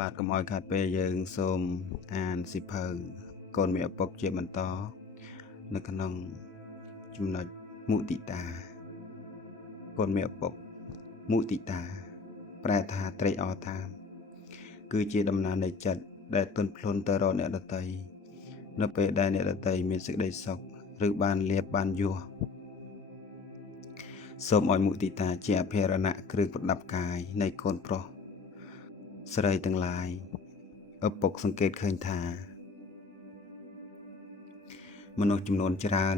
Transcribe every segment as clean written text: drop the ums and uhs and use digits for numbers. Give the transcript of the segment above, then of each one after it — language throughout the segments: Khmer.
បាទកុំឲ្យខាត់ពេលយើងសូមអានសិភៅកូនមេឪពុកជាបន្តនៅក្នុងចំណុចមុទិតាកូនមេឪពុកមុទិតាប្រែថាត្រេកអរតាមគឺជាដំណើរនៃចិត្តដែលទន់ភ្លន់ទៅរកអ្នកដទៃនៅពេលដែលអ្នកដទៃមានសេចក្តីសុខឬបានលៀបបានយសសូមឲ្យមុទិតាជាអភិរណៈគ្រឿងប្រដាប់កាយនៃកូនប្រុសស្រីទាំងឡាយឪពុកសង្កេតឃើញថាមនុស្សចំនួនច្រើន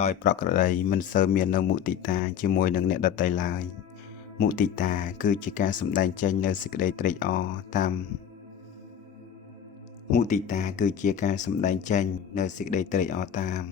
ដោយប្រក្រតីមិនសូវមាននៅមុទិតាជាមួយនឹងអ្នកដទៃឡើយមុទិតាគឺជាការសម្ដែងចេញនៅសេចក្តីត្រេកអរតាមមុទិតាគឺជាការសម្ដែងចេញនៅសេចក្តីត្រេកអរតាម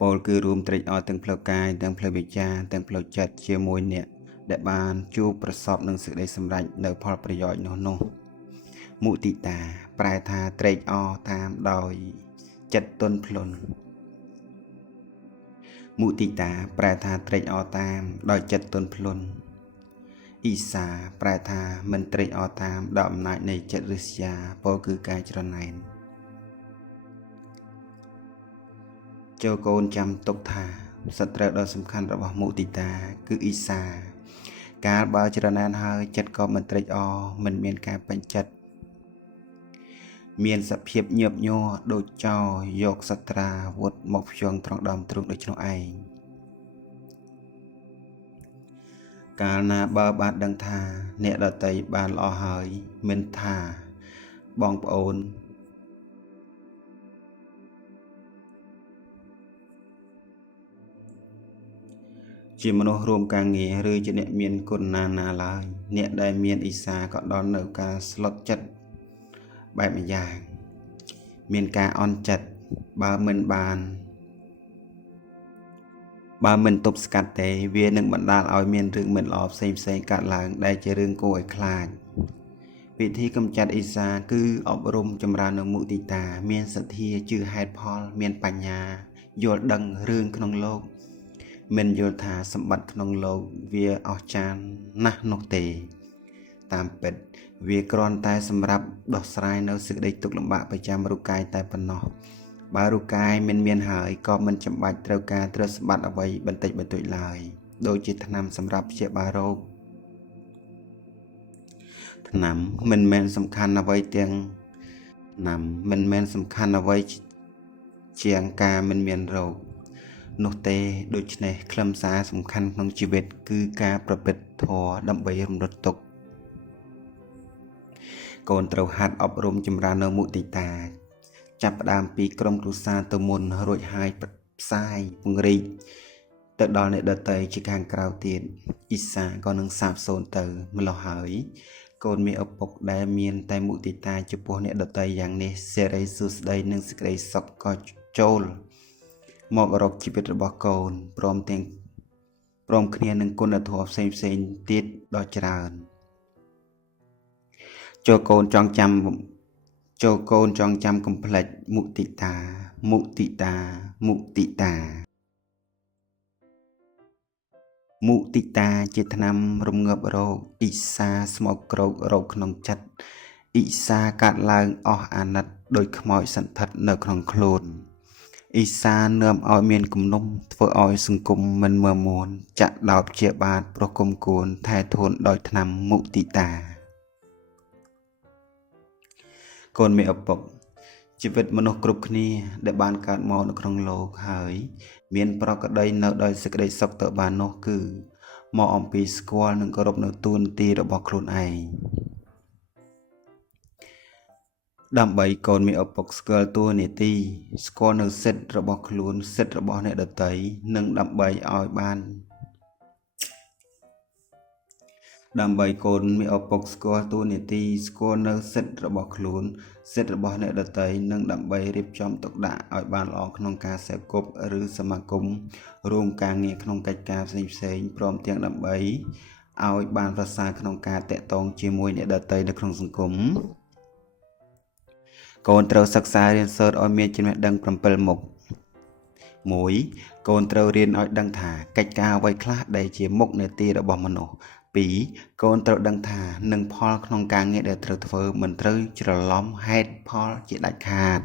ពោលគឺរួមត្រេកអរទាំងផ្លូវកាយទាំងផ្លូវវិជ្ជាទាំងផ្លូវចិត្តជាមួយអ្នកដែលបានជួបប្រសពនឹងសេចក្តីសម្រេចនៅផលប្រយោជន៍នោះមុទិតាប្រែថាត្រេកអរតាមដោយចិត្តទន់ភ្លន់មុទិតាប្រែថាត្រេកអរតាមដោយចិត្តទន់ភ្លន់អ៊ីសាប្រែថាមិនត្រេកអរតាមដោយអំណាចនៃចិត្តរិស្យាពោលគឺការច្រណែនចូលកូនចាំទុកថាសត្រូវដ៏សំខាន់របស់មុទិតាគឺអ៊ីសាកាលបើច្រណែនហើយចិត្តក៏មិនត្រេកអរមិនមានការពេញចិត្តមានសភាពញើបញ័រដូចចោរយកសត្រាវុធមកភ្យងត្រង់ដើមទ្រូងដូច្នោះឯងកាលណាបើបានដឹងថាអ្នកដតីបានល្អហើយមិនថាបងប្អូនជាមនុស្សរួមការងារឬជាអ្នកមានគុណណាឡើយអ្នកដែលមានអ៊ីសាក៏ដល់នៅការស្លុតចិត្តបែបម្យ៉ាងមានការអន់ចិត្តបើមិនទប់ស្កាត់ទេវានឹងបណ្ដាលឲ្យមានរឿងមិនល្អផ្សេងកើតឡើងដែលជារឿងគួរឲ្យខ្លាចវិធីកម្ចាត់អ៊ីសាគឺអប់រំចម្រើននៅមុទិតាមានសទ្ធាជឿហេតុផលមានបញ្ញាយល់ដឹងរឿងក្នុងលោកមិនយល់ថាសម្បត្តិក្នុងលោកវាអស្ចារ្យណាស់នោះទេតាមពិតវាគ្រាន់តែសម្រាប់ដោះស្រាយនៅសេចក្តីទុក្ខលំបាកប្រចាំរូបកាយតែប៉ុណ្ណោះបើរូបកាយមិនមានហើយក៏មិនចាំបាច់ត្រូវការទ្រព្យសម្បត្តិអ្វីបន្តិចបន្តួចឡើយដូចជាថ្នាំសម្រាប់ព្យាបាលរោគថ្នាំមិនមែនសំខាន់អ្វីជាងការមិនមានរោគនោះទេដូច្នេះខ្លឹមសារសំខាន់ក្នុងជីវិតគឺការប្រព្រឹត្តធម៌ដើម្បីរំលត់ទុក្ខកូនត្រូវហាត់អប់រំចម្រើននៅមុទិតាចាប់ផ្ដើមពីក្រុមគ្រួសារទៅមុនរួចហើយផ្សាយពង្រីកទៅដល់អ្នកដទៃជាខាងក្រៅទៀតអ៊ីសាក៏នឹងសាបសូន្យទៅម្ល៉េះហើយកូនមានឪពុកដែលមានតែមុទិតាចំពោះអ្នកដទៃយ៉ាងនេះសេរីសួស្តីនិងសេចក្តីសុខក៏ចូលមករកជីវិតរបស់កូនព្រមគ្នានឹងគុណធម៌ផ្សេងទៀតដ៏ច្រើនចូលកូនចងចាំកុំភ្លេចមុទិតាមុទិតាជាថ្នាំរងាប់រោគអ៊ីសាស្មោកគ្រោករោគក្នុងចិត្តអ៊ីសាកាត់ឡើងអស់អាណិតដោយខ្មោចសន្ធិដ្ឋនៅក្នុងខ្លួនអ៊ីសានាំឲ្យមានគំនុំធ្វើឲ្យសង្គមមិនមើលមួនចាក់ដោតព្យាបាទប្រគំគួនថែធួនដោយថ្នាំមុទិតាកូនមេឪពុកជីវិតមនុស្សគ្រប់គ្នាដែលបានកើតមកនៅក្នុងលោកហើយមានប្រក្រតីនៅដោយសេចក្តីសុខទៅបាននោះគឺមកអំពីស្គាល់និងគោរពនៅទួនាទីរបស់ខ្លួនឯងដើម្បីកូនមានឪពុកស្គាល់តួនាទីស្គាល់នៅសិទ្ធិរបស់ខ្លួនសិទ្ធិរបស់អ្នកដទៃនិងដើម្បីកូនមានឪពុកស្គាល់តួនាទីស្គាល់នៅសិទ្ធិរបស់ខ្លួនសិទ្ធិរបស់អ្នកដទៃនិងដើម្បីរៀបចំទុកដាក់ឲ្យបានល្អក្នុងការសេពគប់ឬសមាគមរួមការងារក្នុងកិច្ចការផ្សេងព្រមទាំងដើម្បីឲ្យបានប្រសើរក្នុងការតាក់ទងជាមួយអ្នកដទៃនៅក្នុងសង្គមកូនត្រូវសិក្សារៀនសូត្រឲ្យមានចំណេះដឹង7មុខ 1. កូនត្រូវរៀនឲ្យដឹងថាកិច្ចការអ្វីខ្លះដែលជាមុខនេតិរបស់មនុស្ស 2 កូនត្រូវដឹងថានឹងផលក្នុងការងារដែលត្រូវធ្វើមិនត្រូវច្រឡំហេតុផលជាដាច់ខាត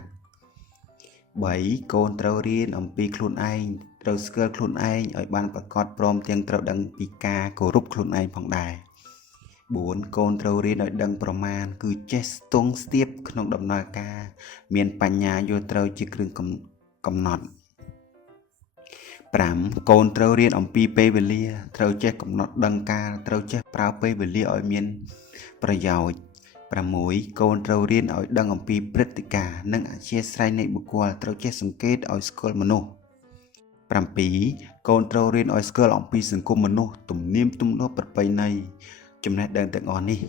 3 កូនត្រូវរៀនអំពីខ្លួនឯងត្រូវស្គាល់ខ្លួនឯងឲ្យបានប្រកបព្រមទាំងត្រូវដឹងពីការគោរពខ្លួនឯងផងដែរ 4 កូនត្រូវរៀនឲ្យដឹងប្រមាណគឺចេះស្ទង់ស្ទាបក្នុងដំណើរការមានបញ្ញាយល់ត្រូវជាគ្រឿងកំណត់ 5 កូនត្រូវរៀនអំពីពេលវេលាត្រូវចេះកំណត់ដឹងកាលត្រូវចេះប្រើពេលវេលាឲ្យមានប្រយោជន៍ 6 កូនត្រូវរៀនឲ្យដឹងអំពីព្រឹត្តិការណ៍និងអធ្យាស្រ័យនៃបុគ្គលត្រូវចេះសង្កេតឲ្យស្គាល់មនុស្ស 7 កូនត្រូវរៀនឲ្យស្គាល់អំពីសង្គមមនុស្សទំនៀមទម្លាប់ប្រពៃណីចំណេះដឹងទាំងអស់នេះ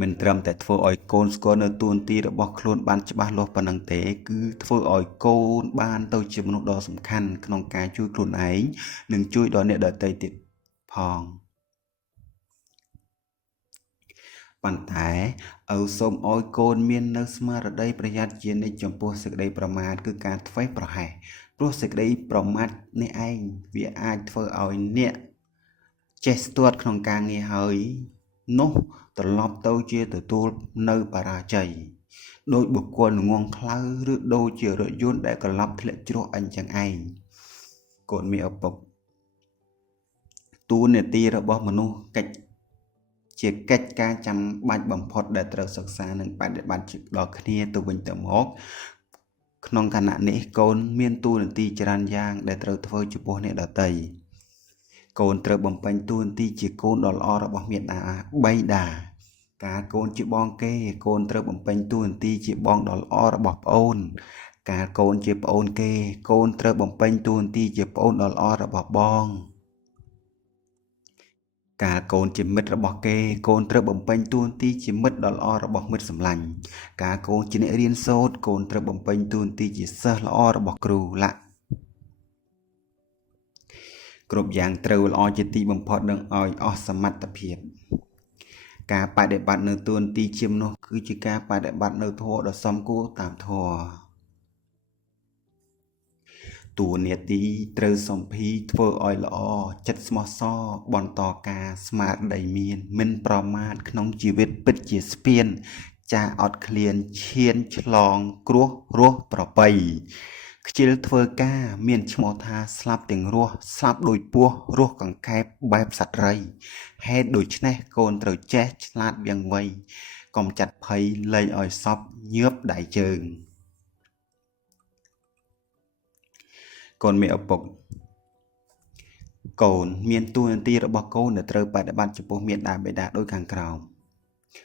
មិនត្រឹមតែធ្វើឲ្យកូនស្គាល់នៅតួនាទីរបស់ខ្លួនបានច្បាស់លាស់ប៉ុណ្ណឹងទេគឺធ្វើឲ្យកូនបានទៅជាមនុស្សដ៏សំខាន់ក្នុងការជួយខ្លួនឯងនិងជួយដល់អ្នកដទៃទៀតផងប៉ុន្តែឪសូមឲ្យកូនមាននៅស្មារតីប្រយ័ត្នជានិច្ចចំពោះសេចក្តីប្រមាថគឺការធ្វេសប្រហែសព្រោះសេចក្តីប្រមាថនេះឯងវាអាចធ្វើឲ្យអ្នកចេះស្ទាត់ក្នុងការងារហើយនោះត្រឡប់ទៅជាទទួលនៅបរាជ័យដោយបុគ្គលងងខ្លៅឬដូចជារថយន្តដែលក្លាប់ធ្លាក់ជ្រោះអញ្ចឹងឯងកូនមានឪពុកតួនាទីរបស់មនុស្សជាកិច្ចការចាំបាច់បំផុតដែលត្រូវសិក្សានិងបដិបត្តិដល់គ្នាទៅវិញទៅមកក្នុងខណៈនេះកូនមានតួនាទីច្រើនយ៉ាងដែលត្រូវធ្វើចំពោះអ្នកដទៃកូនត្រូវបំពេញតួនាទីជាកូនដ៏ល្អរបស់មាតាបិតាការកូនជាបងគេកូនត្រូវបំពេញតួនាទីជាបងដ៏ល្អរបស់ប្អូនការកូនជាប្អូនគេកូនត្រូវបំពេញតួនាទីជាប្អូនដ៏ល្អរបស់បងការកូនជាមិត្តរបស់គេកូនត្រូវបំពេញតួនាទីជាមិត្តដ៏ល្អរបស់មិត្តសម្លាញ់ការកូនជាអ្នករៀនសូត្រកូនត្រូវបំពេញតួនាទីជាសិស្សល្អរបស់គ្រូឡាក់គ្រប់យ៉ាងត្រូវល្អជាទីបំផុតនឹងឲ្យអស់សមត្ថភាពការបដិបត្តិនៅតួនាទីជាមនុស្សគឺជាការបដិបត្តិនៅធម៌ដ៏សមគួរតាមធម៌តួនាទីត្រូវសម្ភារធ្វើឲ្យល្អចិត្តស្មោះសរបន្តការស្មារតីមានមិនប្រមាទក្នុងជីវិតពិតជាស្ពានចាស់អត់ឃ្លានឈានឆ្លងគ្រោះរស់ប្របីខ្ជិលធ្វើការមានឈ្មោះថាស្លាប់ទាំងរស់ស្លាប់ដោយពស់រស់កង្កែបបែបសត្វរៃហេតុដូច្នេះកូនត្រូវចេះឆ្លាតវាងវៃកុំចាត់ភ័យលែងឲ្យសពញើបដៃជើងកូនមានឪពុកកូនមានតួនាទីរបស់កូនដែលត្រូវបដិបត្តិចំពោះមាតាបិតាដូចខាងក្រោម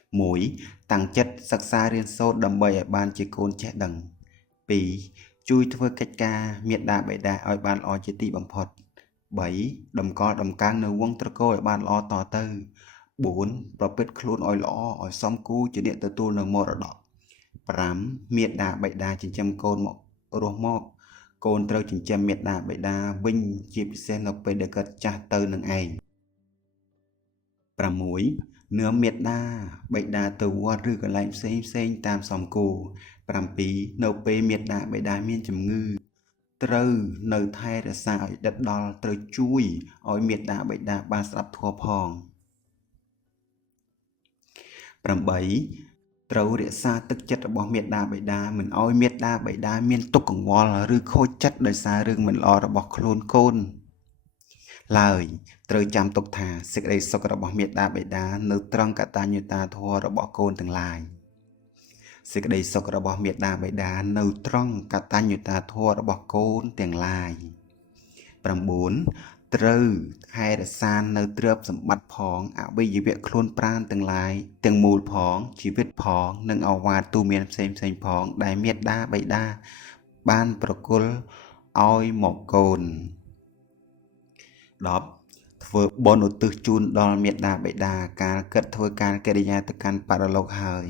1. តាំងចិត្តសិក្សារៀនសូត្រដើម្បីឲ្យបានជាកូនចេះដឹង 2. ជួយធ្វើកិច្ចការមាតាបិតាឲ្យបានល្អជាទីបំផុត 3. តម្កល់តម្កើងនៅវង្សត្រកូលឲ្យបានល្អតទៅ 4. ប្រព្រឹត្តខ្លួនឲ្យល្អឲ្យសមគួរជាអ្នកទទួលនៅមរតក 5. មាតាបិតាចិញ្ចឹមកូនមករស់មកកូនត្រូវចិញ្ចឹមមាតាបិតាវិញជាពិសេសនៅពេលដែលគាត់ចាស់ទៅនឹងឯង 6. នាំមាតាបិតាទៅវត្តឬកន្លែងផ្សេងតាមសមគួរ 7. នៅពេលមាតាបិតាមានជំងឺត្រូវនៅថែរក្សាឲ្យដិតដល់ត្រូវជួយឲ្យមាតាបិតាបានស្ដាប់ធម៌ផង 8. ត្រូវរក្សាទឹកចិត្តរបស់មាតាបិតាមិនឲ្យមាតាបិតាមានទុក្ខកង្វល់ឬខូចចិត្តដោយសាររឿងមិនល្អរបស់ខ្លួនកូនឡើយត្រូវចាំទុកថាសេចក្តីសុខរបស់មាតាបិតានៅត្រង់កតញ្ញូតាធម៌របស់កូនទាំងឡាយសេចក្តីសុខរបស់មាតាបិតានៅត្រង់កតញ្ញូតាធម៌របស់កូនទាំងឡាយ 9. ត្រូវថែរក្សានៅទ្រព្យសម្បត្តិផងអវយវៈខ្លួនប្រាណទាំងឡាយទាំងមូលផងជីវិតផងនិងអវាទទូមានផ្សេងផងដែលមាតាបិតាបានប្រគល់ឲ្យមកកូន 10. ធ្វើបុណ្យឧទ្ទិសជូនដល់មាតាបិតាការគិតធ្វើការកិរិយាទៅកាន់បរលោកហើយ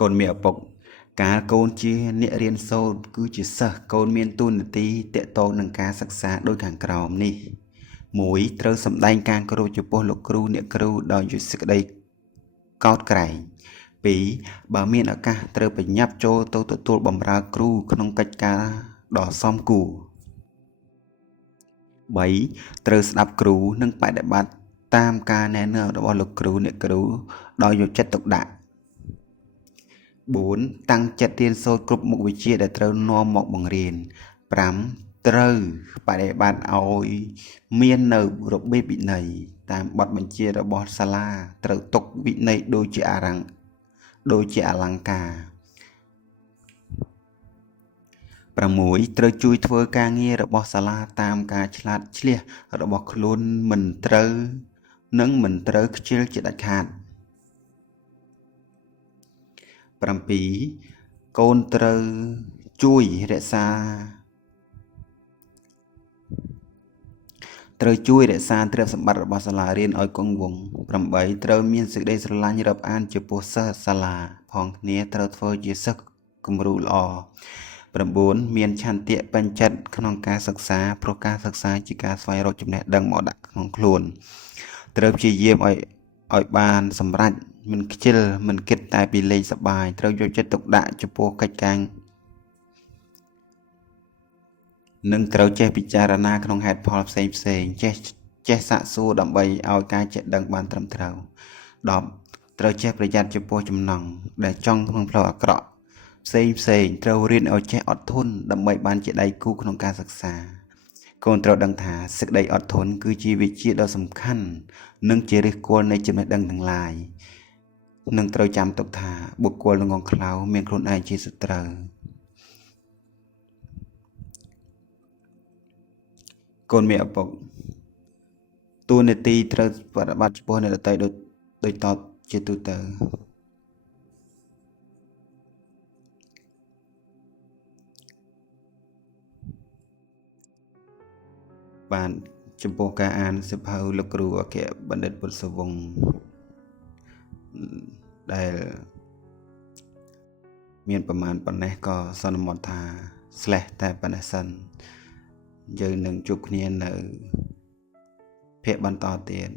កូនមានឪពុកកាលកូនជាអ្នករៀនសូត្រគឺជាសិស្សកូនមានតួនាទីទាក់ទងនឹងការសិក្សាដូចខាងក្រោមនេះ 1. ត្រូវសម្ដែងការគោរពចំពោះលោកគ្រូអ្នកគ្រូដោយយកសេចក្តីកោតក្រែង 2. បើមានឱកាសត្រូវប្រញាប់ចូលទៅទទួលបម្រើគ្រូក្នុងកិច្ចការដ៏សមគួរ 3ត្រូវស្ដាប់គ្រូនិងបដិបត្តិតាមការណែនាំរបស់លោកគ្រូអ្នកគ្រូដោយយកចិត្តទុកដាក់ 4តាំងចិត្តរៀនសូត្រគ្រប់មុខវិជ្ជាដែលត្រូវនាំមកបង្រៀន 5ត្រូវបដិបត្តិឲ្យមាននៅរបៀបវិន័យតាមបទបញ្ជារបស់សាលាត្រូវទុកវិន័យដូចជាអលង្ការ 6ត្រូវជួយធ្វើការងាររបស់សាលាតាមការឆ្លាតឆ្លៀសរបស់ខ្លួនមិនត្រូវខ្ជិលជាដាច់ខាត 7កូនត្រូវជួយរក្សាទ្រព្យសម្បត្តិរបស់សាលារៀនឲ្យគង់វង្ស 8ត្រូវមានសេចក្តីស្រឡាញ់រាប់អានចំពោះសិស្សសាលាផងគ្នាត្រូវធ្វើជាសិស្សគំរូល្អ 9មានឆន្ទៈពេញចិត្តក្នុងការសិក្សាព្រោះការសិក្សាជាការស្វែងរកចំណេះដឹងមកដាក់ក្នុងខ្លួនត្រូវព្យាយាមឲ្យបានសម្រេចមិនខ្ជិលមិនគិតតែពីលេងសប្បាយត្រូវយកចិត្តទុកដាក់ចំពោះកិច្ចការនិងត្រូវចេះពិចារណាក្នុងហេតុផលផ្សេងចេះសាកសួរដើម្បីឲ្យការចេះដឹងបានត្រឹមត្រូវ 10ត្រូវចេះប្រយ័ត្នចំពោះចំណង់ដែលចង់ក្នុងផ្លូវអាក្រក់ផ្សេងត្រូវរៀនឲ្យចេះអត់ធន់ដើម្បីបានជាដៃគូក្នុងការសិក្សាកូនត្រូវដឹងថាសេចក្តីអត់ធន់គឺជាវិជ្ជាដ៏សំខាន់និងជាឫសគល់នៃចំណេះដឹងទាំងឡាយនិងត្រូវចាំទុកថាបុគ្គលល្ងង់ខ្លៅមានខ្លួនឯងជាសត្រូវកូនមានឪពុកតួនាទីត្រូវបប្រតិបត្តិចំពោះអ្នកដទៃដូចតជាទូទៅបានចំពោះការអានសិភៅលោកគ្រូអគ្គបណ្ឌិតពុទ្ធសវង្សដែលមានប្រមាណប៉ុណ្ណេះក៏សន្មតថាតែប៉ុណ្ណេះសិនយើងនឹងជួបគ្នានៅភាគបន្តទៀត